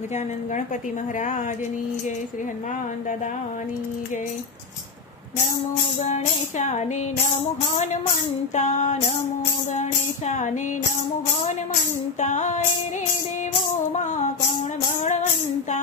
गजानन गणपति महाराजनी जय। श्री हनुमान दादानी जय। नमो गणेशाने नमो हनुमंता, नमो गणेशाने नमो हनुमंता। रे देवो मा कोण बळवंता,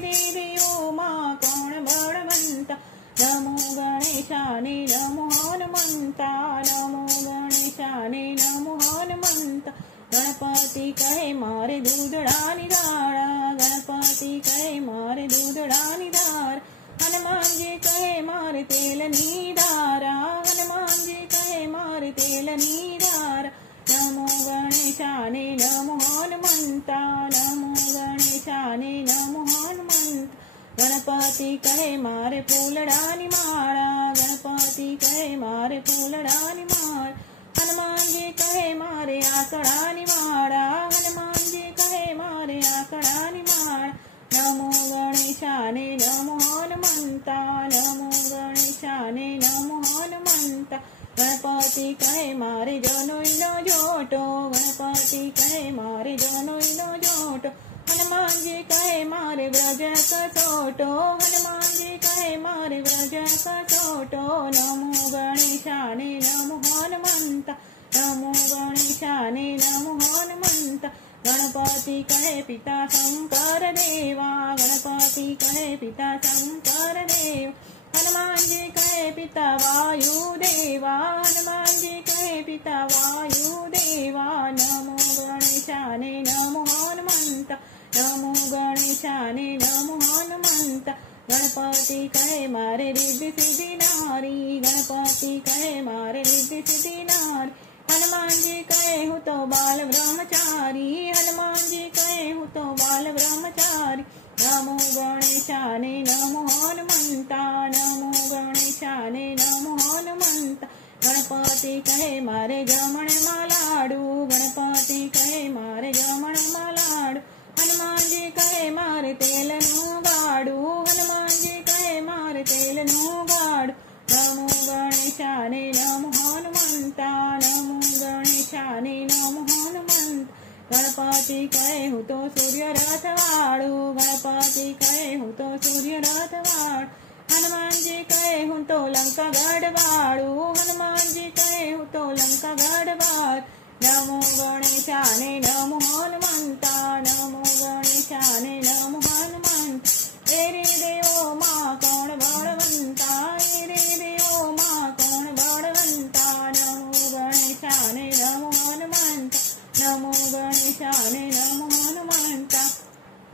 रे देवो मा कोण बळवंता। नमो गणेशाने नमो हनुमंता, नमो गणेशाने नमो हनुमंता। गणपति कहे मारे दूधड़ानी दाड़ा, गणपति कहे मारे दूधड़ानी दार। हनुमान जी कहे मारे तेलनी धारा, हनुमान जी कहे मारे तेलनी धारा। नमो गणेशाने नमो हनुमंता, नमो गणेशाने नमो हनुमंता। गणपति कहे मारे फूलड़ानी माला, गणपति कहे मारे फूलड़ानी माला। हनुमान जी कहे मारे आकड़ानी माला, हनुमान जी कहे मारे आकड़ानी माला। नमो गणेशाने नमो हनुमंता, नमो गणेशाने नमो हनुमंता। गणपति कहे मारे जनोइनो जोटो, गणपति कहे मारे जनोइनो जोटो। हनुमान जी कहे मारे ब्रज कसोटो, हनुमान जी कहे मारे ब्रज कसोटो। नमो गणेशाने नमो हनुमंता, नमो गणेशाने नमो हनुमंता। गणपति कहे पिता शंकर देवा, गणपति कहे पिता शंकर देव। हनुमान जी कहे पिता वायुदेवा, हनुमान जी कहे पिता वायुदेवा। नमो गणेशाने नमो हनुमंता, नमो गणेशाने नमो हनुमंता। गणपति कहे मारे रिद्धि सिद्धि नारी, गणपति कहे मारे रिद्धि सिद्धि नारी। हनुमान जी कहे हूँ तो बाल ब्रह्मचारी, हनुमान जी कहे हूँ तो बाल ब्रह्मचारी। नमो गणेशाने नमो हनुमंता, नमो गणेशाने नमो हनुमंता। गणपति कहे मारे जमण मालाडू, गणपति कहे मारे जमण मालाडू। हनुमान जी कहे मारे तेलनु गाड़ू, हनुमान जी कहे मारे तेलनु गाड़ू। नमो गणेशाने नमो हनुमंता, नमो गणेशाने नमो हनुमंता। गणपति कहे हूँ तो सूर्य रथ वाड़ू, गणपति कहे हूँ तो सूर्य रथ वाड़ू। हनुमान जी कहे हूँ तो लंका गढ़ वाड़ू, हनुमान जी कहे हूँ तो लंका गढ़ वाड़। नमो गणेशाने नमो हनुमंता, नमो गणेशाने नमो हनुमंता। रे देवो मा कोण बळवंता, रे देवो मा कोण बळवंता। नमो गणेशाने नमो हनुमंता, नमो गणेशाने नमो हनुमंता।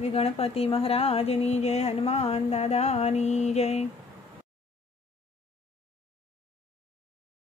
गणपति महाराजनी जय। हनुमान दादानी जय।